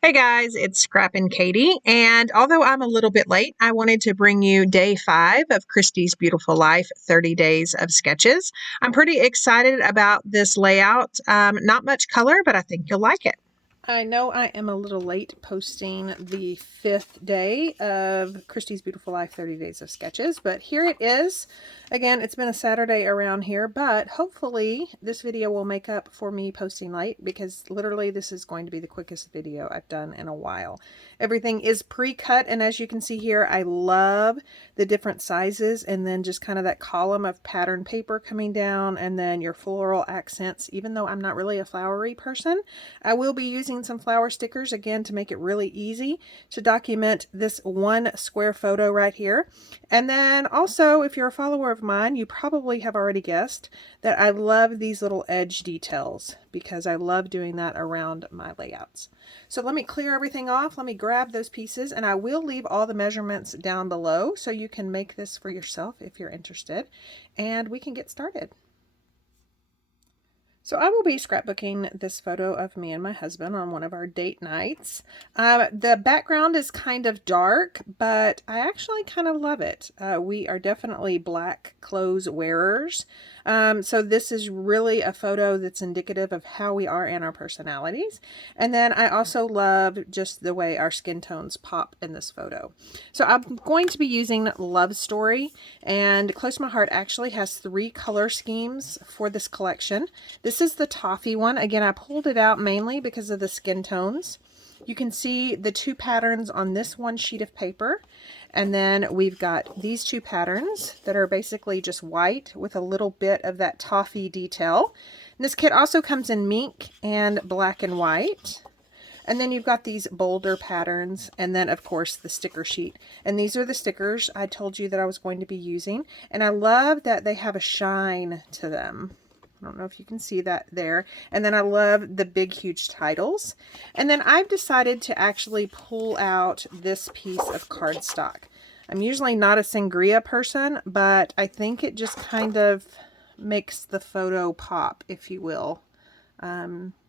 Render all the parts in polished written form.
Hey guys, it's Scrappinkaty, and although I'm a little bit late, I wanted to bring you day 5 of Christy's Beautiful Life 30 Days of Sketches. I'm pretty excited about this layout. Not much color, but I think you'll like it. I know I am a little late posting the 5th day of Christy's Beautiful Life 30 Days of Sketches, but here it is. Again, it's been a Saturday around here, but hopefully this video will make up for me posting late because literally this is going to be the quickest video I've done in a while. Everything is pre-cut, and as you can see here, I love the different sizes and then just kind of that column of pattern paper coming down and then your floral accents. Even though I'm not really a flowery person, I will be using some flower stickers again to make it really easy to document this one square photo right here. And then also, if you're a follower of mine, you probably have already guessed that I love these little edge details because I love doing that around my layouts. So let me clear everything off. Let me grab those pieces, and I will leave all the measurements down below so you can make this for yourself if you're interested, and we can get started. So I will be scrapbooking this photo of me and my husband on one of our date nights. The background is kind of dark, but I actually kind of love it. We are definitely black clothes wearers. So this is really a photo that's indicative of how we are in our personalities. And then I also love just the way our skin tones pop in this photo. So I'm going to be using Love Story, and Close to My Heart actually has 3 color schemes for this collection. This is the Toffee one. Again, I pulled it out mainly because of the skin tones. You can see the 2 patterns on this one sheet of paper. And then we've got these 2 patterns that are basically just white with a little bit of that toffee detail. And this kit also comes in mink and black and white. And then you've got these bolder patterns, and then of course the sticker sheet. And these are the stickers I told you that I was going to be using. And I love that they have a shine to them. I don't know if you can see that there. And then I love the big, huge titles. And then I've decided to actually pull out this piece of cardstock. I'm usually not a sangria person, but I think it just kind of makes the photo pop, if you will.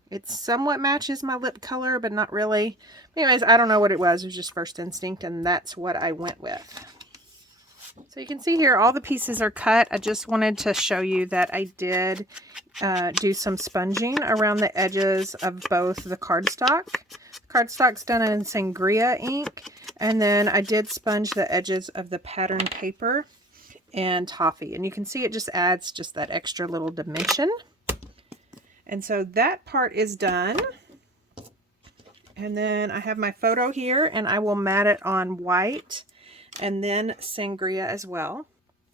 It somewhat matches my lip color, but not really. Anyways, I don't know what it was. It was just first instinct, and that's what I went with. So you can see here, all the pieces are cut. I just wanted to show you that I did do some sponging around the edges of both the cardstock. Cardstock's done in Sangria ink, and then I did sponge the edges of the pattern paper and Toffee. And you can see it just adds just that extra little dimension. And so that part is done. And then I have my photo here, and I will mat it on white and then Sangria as well.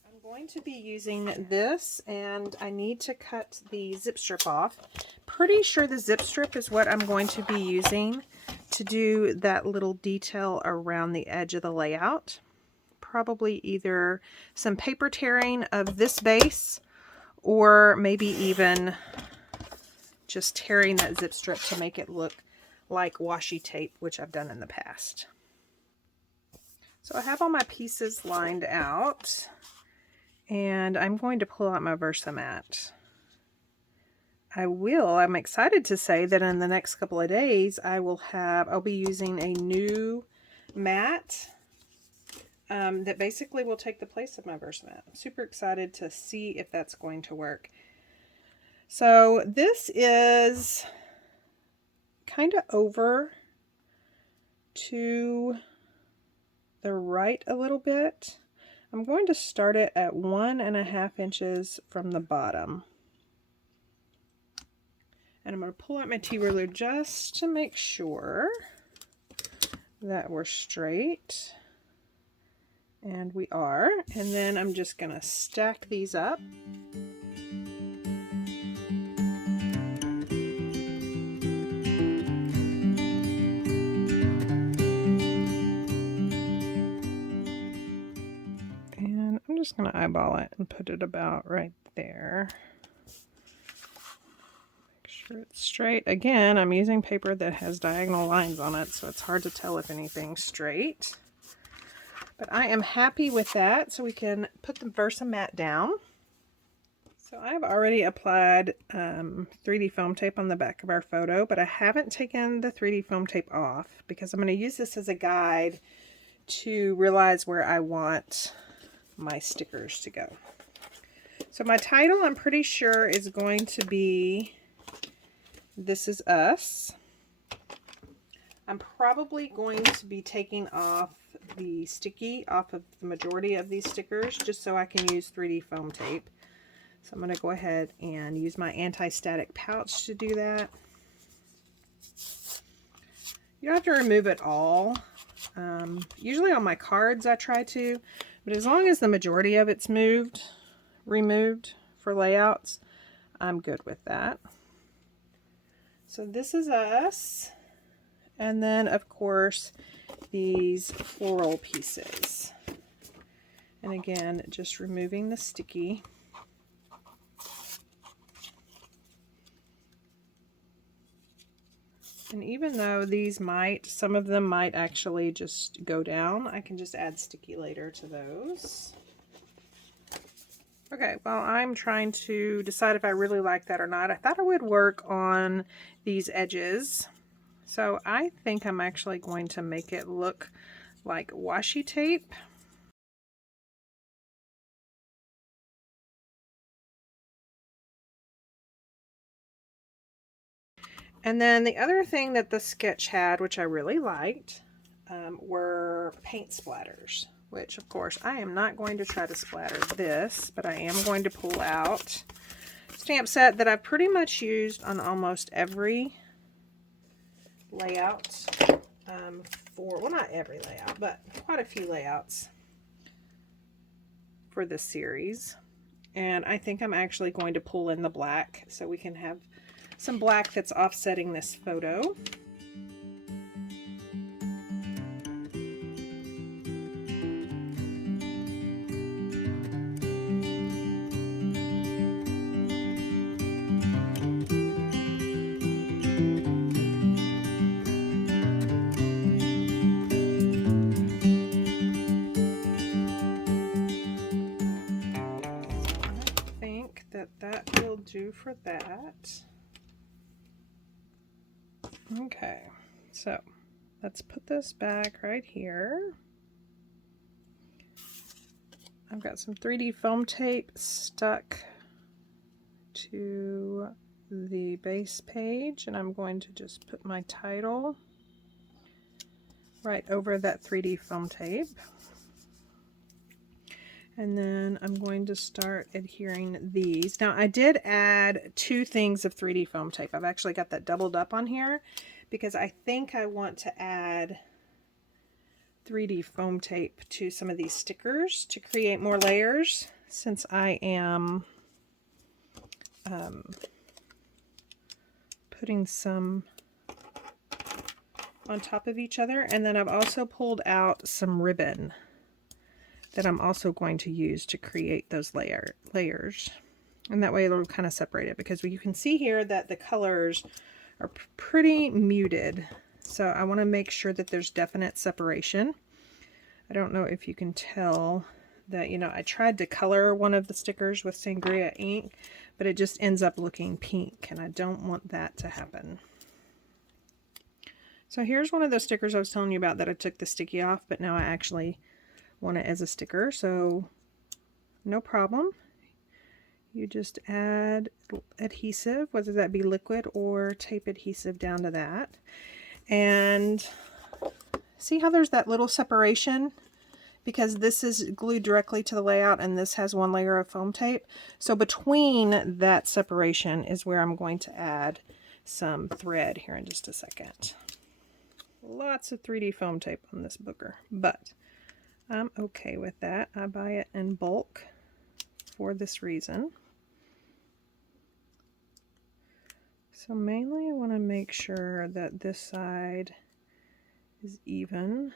I'm going to be using this, and I need to cut the zip strip off. Pretty sure the zip strip is what I'm going to be using to do that little detail around the edge of the layout. Probably either some paper tearing of this base, or maybe even just tearing that zip strip to make it look like washi tape, which I've done in the past. So I have all my pieces lined out, and I'm going to pull out my Versamat. I'm excited to say that in the next couple of days, I'll be using a new mat that basically will take the place of my Versamat. I'm super excited to see if that's going to work. So this is kind of over to the right a little bit. I'm going to start it at 1.5 inches from the bottom. And I'm going to pull out my T-ruler just to make sure that we're straight. And we are. And then I'm just going to stack these up. I'm just going to eyeball it and put it about right there. Make sure it's straight. Again, I'm using paper that has diagonal lines on it, so it's hard to tell if anything's straight. But I am happy with that, so we can put the Versamat down. So I've already applied 3D foam tape on the back of our photo, but I haven't taken the 3D foam tape off because I'm going to use this as a guide to realize where I want my stickers to go. So my title, I'm pretty sure, is going to be This Is Us. I'm probably going to be taking off the sticky off of the majority of these stickers just so I can use 3D foam tape. So I'm going to go ahead and use my anti-static pouch to do that. You don't have to remove it all. Usually on my cards I try to, but as long as the majority of it's removed for layouts, I'm good with that. So This Is Us. And then of course these floral pieces. And again, just removing the sticky. And even though these some of them might actually just go down, I can just add sticky later to those. Okay, well, I'm trying to decide if I really like that or not. I thought I would work on these edges. So I think I'm actually going to make it look like washi tape. And then the other thing that the sketch had, which I really liked, were paint splatters, which of course I am not going to try to splatter this, but I am going to pull out a stamp set that I've pretty much used on almost every layout well, not every layout, but quite a few layouts for this series. And I think I'm actually going to pull in the black so we can have some black that's offsetting this photo. That will do for that. Okay, so let's put this back right here. I've got some 3D foam tape stuck to the base page, and I'm going to just put my title right over that 3D foam tape. And then I'm going to start adhering these. Now I did add 2 things of 3D foam tape. I've actually got that doubled up on here because I think I want to add 3D foam tape to some of these stickers to create more layers, since I am putting some on top of each other. And then I've also pulled out some ribbon that I'm also going to use to create those layers. And that way it'll kind of separate it, because you can see here that the colors are pretty muted. So I want to make sure that there's definite separation. I don't know if you can tell that, you know, I tried to color one of the stickers with Sangria ink, but it just ends up looking pink, and I don't want that to happen. So here's one of those stickers I was telling you about that I took the sticky off, but now I actually want it as a sticker, so no problem. You just add adhesive, whether that be liquid or tape adhesive, down to that. And see how there's that little separation? Because this is glued directly to the layout and this has one layer of foam tape. So between that separation is where I'm going to add some thread here in just a second. Lots of 3D foam tape on this booger, but I'm okay with that. I buy it in bulk for this reason. So mainly I want to make sure that this side is even.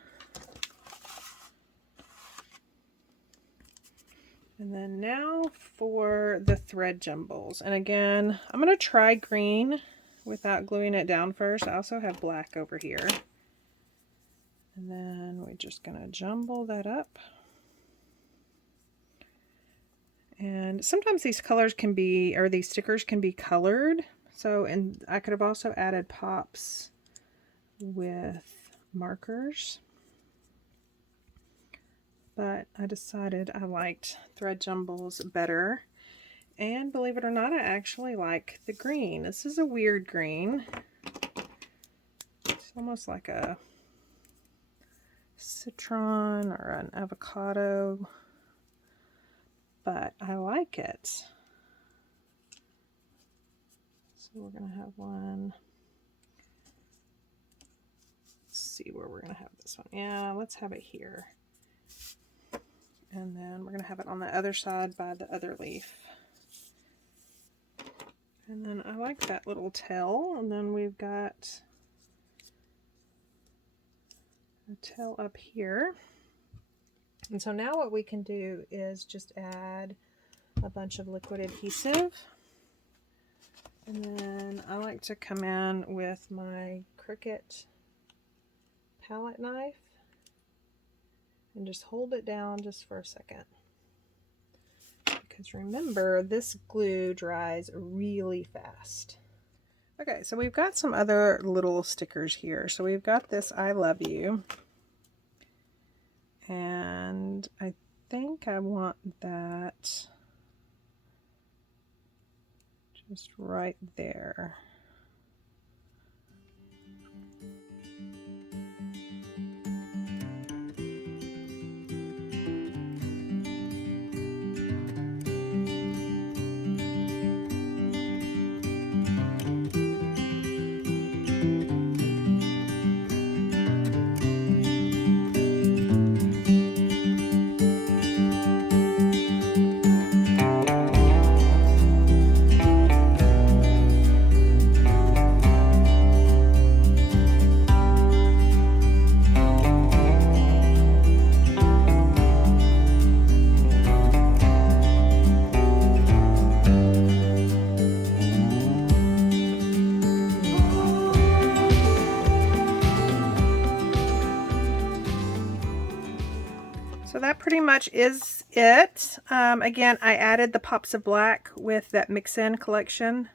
And then now for the thread jumbles. And again, I'm going to try green without gluing it down first. I also have black over here. And then we're just going to jumble that up. And sometimes these colors can be, or these stickers can be colored. So, and I could have also added pops with markers. But I decided I liked thread jumbles better. And believe it or not, I actually like the green. This is a weird green. It's almost like a citron or an avocado. But I like it. So we're going to have one. Let's see where we're going to have this one. Yeah, let's have it here. And then we're going to have it on the other side by the other leaf. And then I like that little tail. And then we've got a tail up here. And so now what we can do is just add a bunch of liquid adhesive. And then I like to come in with my Cricut palette knife and just hold it down just for a second. Because remember, this glue dries really fast. Okay, so we've got some other little stickers here. So we've got this I love you. And I think I want that just right there. So that pretty much is it. Again, I added the pops of black with that mix-in collection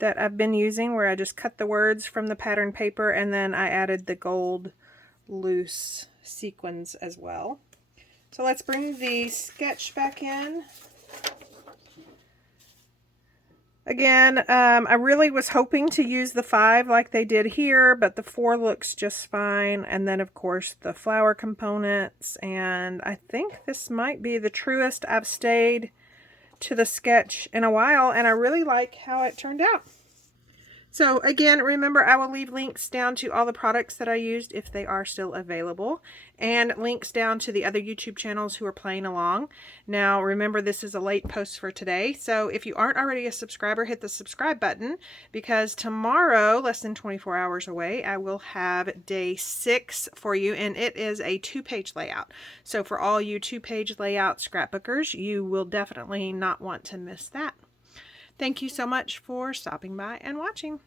that I've been using, where I just cut the words from the pattern paper, and then I added the gold loose sequins as well. So let's bring the sketch back in. Again, I really was hoping to use the 5 like they did here, but the 4 looks just fine. And then, of course, the flower components. And I think this might be the truest I've stayed to the sketch in a while. And I really like how it turned out. So again, remember, I will leave links down to all the products that I used if they are still available, and links down to the other YouTube channels who are playing along. Now, remember, this is a late post for today, so if you aren't already a subscriber, hit the subscribe button, because tomorrow, less than 24 hours away, I will have day 6 for you, and it is a 2-page layout. So for all you 2-page layout scrapbookers, you will definitely not want to miss that. Thank you so much for stopping by and watching.